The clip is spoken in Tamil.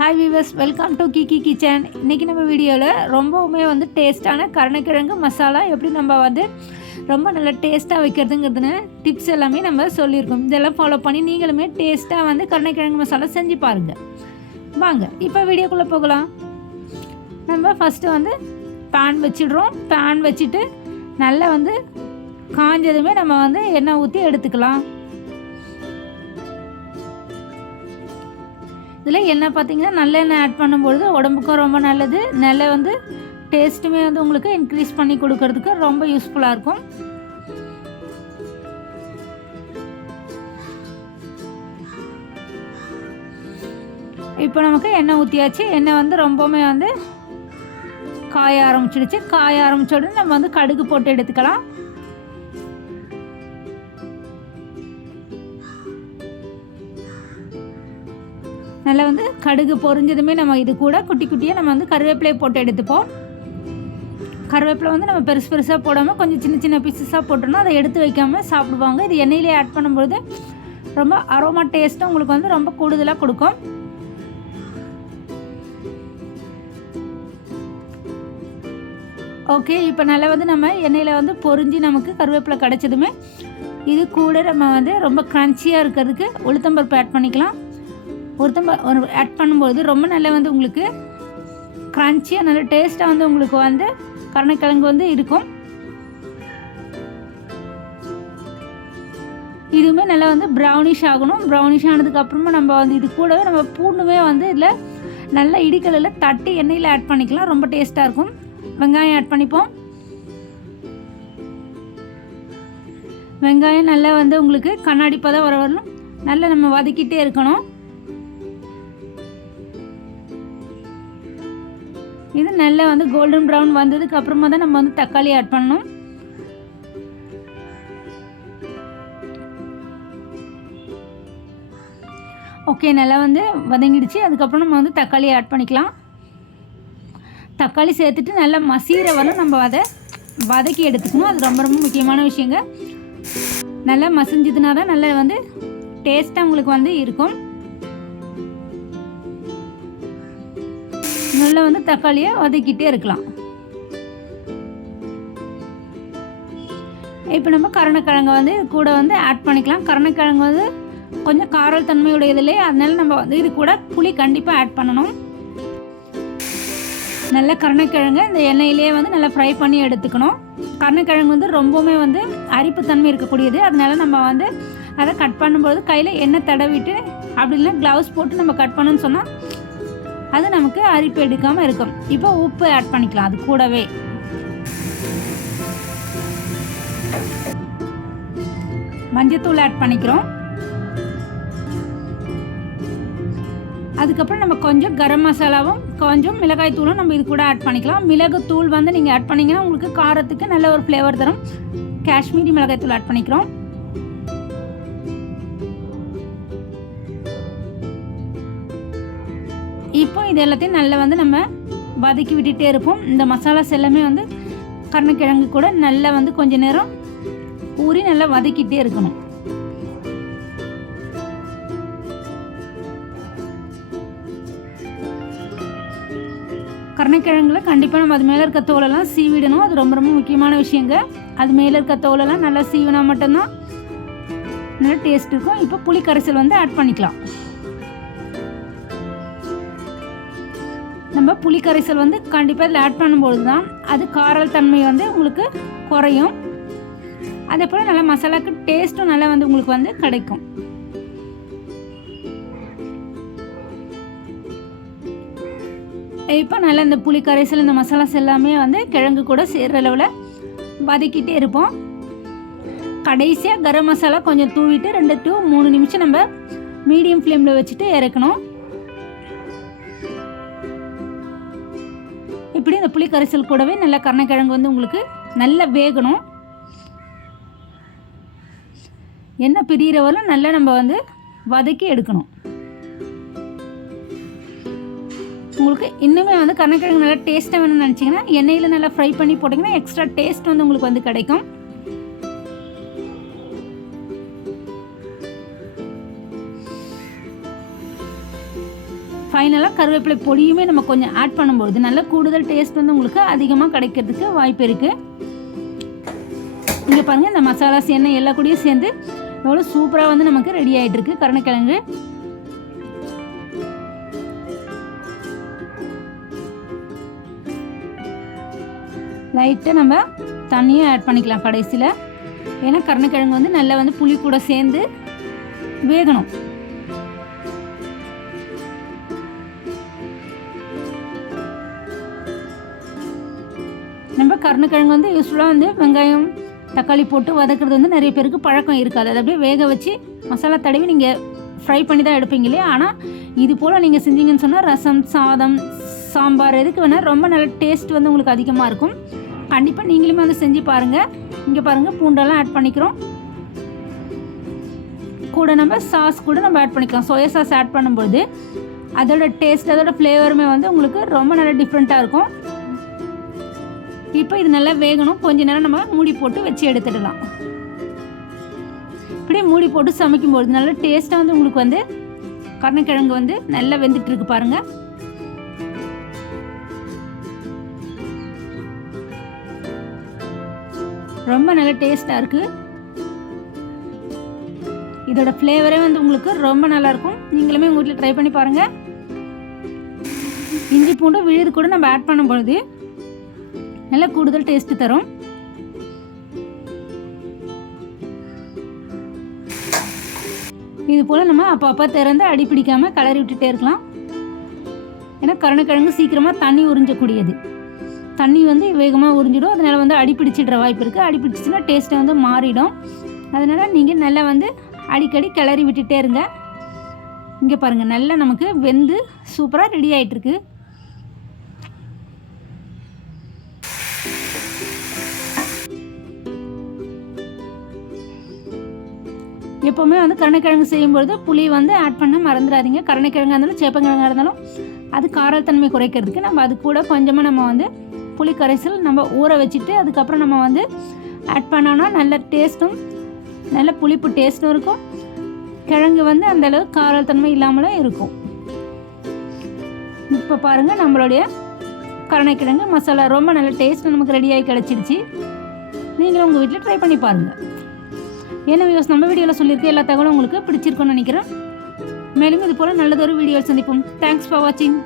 Hi viewers welcome to Kikki kitchen இன்றைக்கி நம்ம வீடியோவில் ரொம்பவுமே வந்து டேஸ்ட்டான கருணைக்கிழங்கு மசாலா எப்படி நம்ம வந்து ரொம்ப நல்லா டேஸ்ட்டாக வைக்கிறதுங்கிறதுன்னு டிப்ஸ் எல்லாமே நம்ம சொல்லியிருக்கோம். இதெல்லாம் ஃபாலோ பண்ணி நீங்களுமே டேஸ்ட்டாக வந்து கருணைக்கிழங்கு மசாலா செஞ்சு பாருங்கள் வாங்க இப்போ வீடியோக்குள்ளே போகலாம். நம்ம ஃபஸ்ட்டு வந்து பேன் வச்சிடுறோம். பேன் வச்சுட்டு நல்லா வந்து காஞ்சதுமே நம்ம வந்து எண்ணெய் ஊற்றி எடுத்துக்கலாம். இதில் எண்ணெய் பார்த்தீங்கன்னா நல்லெண்ணெய் ஆட் பண்ணும்பொழுது உடம்புக்கும் ரொம்ப நல்லது. நல்ல வந்து டேஸ்ட்டுமே வந்து உங்களுக்கு இன்க்ரீஸ் பண்ணி கொடுக்கறதுக்கு ரொம்ப யூஸ்ஃபுல்லாக இருக்கும். இப்போ நமக்கு எண்ணெய் ஊற்றியாச்சு எண்ணெய் வந்து ரொம்பவுமே வந்து காய ஆரம்பிச்சிடுச்சு. காய ஆரம்பிச்ச உடனே நம்ம வந்து கடுகு போட்டு எடுத்துக்கலாம். நல்லா வந்து கடுகு பொரிஞ்சதுமே நம்ம இது கூட குட்டி குட்டியாக நம்ம வந்து கருவேப்பிலையை போட்டு எடுத்துப்போம். கருவேப்பிலை வந்து நம்ம பெருசு பெருசாக போடாமல் கொஞ்சம் சின்ன சின்ன பீசஸாக போட்டோம்னா அதை எடுத்து வைக்காமல் சாப்பிடுவாங்க. இது எண்ணெயிலே ஆட் பண்ணும்பொழுது ரொம்ப அரோமா டேஸ்ட்டும் உங்களுக்கு வந்து ரொம்ப கூடுதலாக கொடுக்கும். ஓகே இப்போ நல்லா வந்து நம்ம எண்ணெயில் வந்து பொரிஞ்சு நமக்கு கருவேப்பிலை கிடச்சதுமே இது கூட நம்ம வந்து ரொம்ப க்ரன்ச்சியாக இருக்கிறதுக்கு உளுத்தம்பருப்பு ஆட் பண்ணிக்கலாம். உளுத்தம்ப ஒரு ஆட் பண்ணும்போது ரொம்ப நல்லா வந்து உங்களுக்கு க்ரன்ச்சியாக நல்ல டேஸ்ட்டாக வந்து உங்களுக்கு வந்து கருணைக்கிழங்கு வந்து இருக்கும். இதுவுமே நல்லா வந்து ப்ரௌனிஷ் ஆகணும். ப்ரௌனிஷ் ஆனதுக்கப்புறமா நம்ம வந்து இது கூடவே நம்ம பூண்டுமே வந்து இதில் நல்லா இடிக்கலில் தட்டி எண்ணெயில் ஆட் பண்ணிக்கலாம். ரொம்ப டேஸ்ட்டாக இருக்கும். வெங்காயம் ஆட் பண்ணிப்போம். வெங்காயம் நல்லா வந்து உங்களுக்கு கண்ணாடி பதம் வர வரணும் நல்லா நம்ம வதக்கிட்டே இருக்கணும். இது நல்லா வந்து கோல்டன் ப்ரௌன் வந்ததுக்கு அப்புறமா தான் நம்ம வந்து தக்காளி ஆட் பண்ணணும். ஓகே நல்லா வந்து வதங்கிடுச்சு. அதுக்கப்புறம் நம்ம வந்து தக்காளி ஆட் பண்ணிக்கலாம். தக்காளி சேர்த்துட்டு நல்லா மசீர வரும் நம்ம அதை வதக்கி எடுத்துக்கணும். அது ரொம்ப ரொம்ப முக்கியமான விஷயங்க. நல்லா மசிஞ்சதுனா தான் நல்லா வந்து டேஸ்ட்டாக உங்களுக்கு வந்து இருக்கும். நல்லா வந்து தக்காளியை வதக்கிட்டே இருக்கலாம். இப்போ நம்ம கருணைக்கிழங்கு வந்து இது கூட வந்து ஆட் பண்ணிக்கலாம். கருணக்கிழங்கு வந்து கொஞ்சம் காரல் தன்மையுடையதுலே அதனால நம்ம வந்து இது கூட புளி கண்டிப்பாக ஆட் பண்ணணும். நல்ல கருணக்கிழங்கு இந்த எண்ணெயிலேயே வந்து நல்லா ஃப்ரை பண்ணி எடுத்துக்கணும். கருணக்கிழங்கு வந்து ரொம்பவுமே வந்து அரிப்புத்தன்மை இருக்கக்கூடியது. அதனால நம்ம வந்து அதை கட் பண்ணும்போது கையில் எண்ணெய் தடவிட்டு அப்படி இல்லைன்னா க்ளவுஸ் போட்டு நம்ம கட் பண்ணணும்னு சொன்னால் அது நமக்கு அரிப்பு எடுக்காமல் இருக்கும். இப்போ உப்பு ஆட் பண்ணிக்கலாம். அது கூடவே. மஞ்சத்தூள் ஆட் பண்ணிக்கிறோம். அதுக்கப்புறம் நம்ம கொஞ்சம் கரம் மசாலாவும் கொஞ்சம் மிளகாய் தூளும் நம்ம இது கூட ஆட் பண்ணிக்கலாம். மிளகு தூள் வந்து நீங்கள் ஆட் பண்ணிங்கன்னா உங்களுக்கு காரத்துக்கு நல்ல ஒரு ஃப்ளேவர் தரும். காஷ்மீரி மிளகாய் தூள் ஆட் பண்ணிக்கிறோம். இப்போ இது எல்லாத்தையும் நல்லா வந்து நம்ம வதக்கி விட்டுட்டே இருப்போம். இந்த மசாலாஸ் எல்லாமே வந்து கருணக்கிழங்கு கூட நல்லா வந்து கொஞ்ச நேரம் ஊறி நல்லா வதக்கிட்டே இருக்கணும். கருணக்கிழங்குல கண்டிப்பாக நம்ம அது மேலே இருக்க தோலெல்லாம் சீவிடணும். அது ரொம்ப ரொம்ப முக்கியமான விஷயங்க. அது மேலே இருக்க தோலெல்லாம் நல்லா சீவினா மட்டும்தான் நல்லா டேஸ்ட் இருக்கும். இப்போ புளி கரைசல் வந்து ஆட் பண்ணிக்கலாம். நம்ம புளி கரைசல் வந்து கண்டிப்பாக இதில் ஆட் பண்ணும்பொழுது தான் அது காரல் தன்மை வந்து உங்களுக்கு குறையும். அதே போல் நல்லா மசாலாவுக்கு டேஸ்ட்டும் நல்லா வந்து உங்களுக்கு வந்து கிடைக்கும். இப்போ நல்லா இந்த புளி கரைசல் இந்த மசாலாஸ் எல்லாமே வந்து கிழங்கு கூட சேர்கிற அளவில் வதக்கிட்டே இருப்போம். கடைசியாக கரம் மசாலா கொஞ்சம் தூவிட்டு ரெண்டு டு மூணு நிமிஷம் நம்ம மீடியம் ஃப்ளேமில் வச்சுட்டு இறக்கணும். இப்படி இந்த புளி கரைசல் கூடவே நல்லா கருணைக்கிழங்கு வந்து உங்களுக்கு நல்லா வேகணும். எண்ணெய் பிரியிறவரும் நல்லா நம்ம வந்து வதக்கி எடுக்கணும். உங்களுக்கு இன்னுமே வந்து கருணைக்கிழங்கு நல்லா டேஸ்ட்டாக வேணும்னு நினச்சிங்கன்னா எண்ணெயில் நல்லா ஃப்ரை பண்ணி போட்டிங்கன்னா எக்ஸ்ட்ரா டேஸ்ட் வந்து உங்களுக்கு வந்து கிடைக்கும். ஃபைனலாக கருவேப்பிலை பொடியுமே நம்ம கொஞ்சம் ஆட் பண்ணும்பொழுது நல்ல கூடுதல் டேஸ்ட் வந்து உங்களுக்கு அதிகமாக கிடைக்கிறதுக்கு வாய்ப்பு இருக்குது இங்கே பாருங்கள் இந்த மசாலாஸ் எண்ணெய் எல்லா கூடயும் சேர்ந்து எவ்வளோ சூப்பராக வந்து நமக்கு ரெடி ஆகிட்டுருக்கு கருணக்கிழங்கு. லைட்டாக நம்ம தண்ணியும் ஆட் பண்ணிக்கலாம் கடைசியில். ஏன்னா கருணக்கிழங்கு வந்து நல்லா வந்து புளி கூட சேர்ந்து வேகணும். நம்ம கருணக்கிழங்கு வந்து யூஸ்ஃபுல்லாக வந்து வெங்காயம் தக்காளி போட்டு வதக்கிறது வந்து நிறைய பேருக்கு பழக்கம் இருக்காது. அதை அப்படியே வேக வச்சு மசாலா தடவி நீங்கள் ஃப்ரை பண்ணி தான் எடுப்பீங்க இல்லையா? ஆனால் இது போல் நீங்கள் செஞ்சீங்கன்னு சொன்னால் ரசம் சாதம் சாம்பார் எதுக்கு வேணால் ரொம்ப நல்ல டேஸ்ட் வந்து உங்களுக்கு அதிகமாக இருக்கும். கண்டிப்பாக நீங்களுமே வந்து செஞ்சு பாருங்கள் இங்கே பாருங்கள் பூண்டெல்லாம் ஆட் பண்ணிக்கிறோம். கூட நம்ம சாஸ் கூட நம்ம ஆட் பண்ணிக்கலாம். சோயா சாஸ் ஆட் பண்ணும்போது அதோட டேஸ்ட் அதோட ஃப்ளேவருமே வந்து உங்களுக்கு ரொம்ப நல்லா டிஃப்ரெண்ட்டாக இருக்கும். இப்போ இது நல்லா வேகணும். கொஞ்ச நேரம் நம்ம மூடி போட்டு வச்சு எடுத்துடலாம். இப்படியே மூடி போட்டு சமைக்கும்போது நல்ல டேஸ்ட்டாக வந்து உங்களுக்கு வந்து கருணக்கிழங்கு வந்து நல்லா வெந்துட்டு இருக்கு பாருங்கள் ரொம்ப நல்ல டேஸ்ட்டாக இருக்குது இதோட ஃப்ளேவரே வந்து உங்களுக்கு ரொம்ப நல்லாயிருக்கும் நீங்களுமே உங்கள் வீட்டில் ட்ரை பண்ணி பாருங்கள் இஞ்சி பூண்டு விழுது கூட நம்ம ஆட் பண்ணும்பொழுது நல்ல கூடுதல் டேஸ்ட்டு தரும். இது போல் நம்ம அப்பப்போ திறந்து அடி பிடிக்காமல் கலரி விட்டுட்டே இருக்கலாம். ஏன்னா கருணக்கிழங்கு சீக்கிரமாக தண்ணி உறிஞ்சக்கூடியது. தண்ணி வந்து வேகமாக உறிஞ்சிடும். அதனால் வந்து அடி பிடிச்சிடுற வாய்ப்பு இருக்குது அடி பிடிச்சிச்சுன்னா டேஸ்ட்டை வந்து மாறிடும். அதனால் நீங்கள் நல்லா வந்து அடிக்கடி கிளறி விட்டுட்டே இருங்க. இங்கே பாருங்கள் நல்லா நமக்கு வெந்து சூப்பராக ரெடி ஆகிட்டுருக்கு எப்போவுமே வந்து கருணைக்கிழங்கு செய்யும்பொழுது புளி வந்து ஆட் பண்ண மறந்துடாதீங்க. கருணைக்கிழங்காக இருந்தாலும் சேப்பங்கிழங்காக இருந்தாலும் அது காரத்தன்மை குறைக்கிறதுக்கு நம்ம அது கூட கொஞ்சமாக நம்ம வந்து புளி கரைசல் நம்ம ஊற வச்சுட்டு அதுக்கப்புறம் நம்ம வந்து ஆட் பண்ணோன்னா நல்ல டேஸ்ட்டும் நல்ல புளிப்பு டேஸ்ட்டும் இருக்கும். கிழங்கு வந்து அந்தளவு காரத்தன்மை இல்லாமலும் இருக்கும். இப்போ பாருங்கள் நம்மளுடைய கருணைக்கிழங்கு மசாலா ரொம்ப நல்ல டேஸ்ட் நமக்கு ரெடியாகி கிடச்சிருச்சு. நீங்களும் உங்கள் வீட்டில் ட்ரை பண்ணி பாருங்கள் ஏன்னா வியூஸ் நம்ம வீடியோவில் சொல்லியிருக்க எல்லா தகவலும் உங்களுக்கு பிடிச்சிருக்கும்னு நினைக்கிறேன். மேலும் இது போல் நல்லதொரு வீடியோ சந்திப்போம். தேங்க்ஸ் ஃபார் வாட்சிங்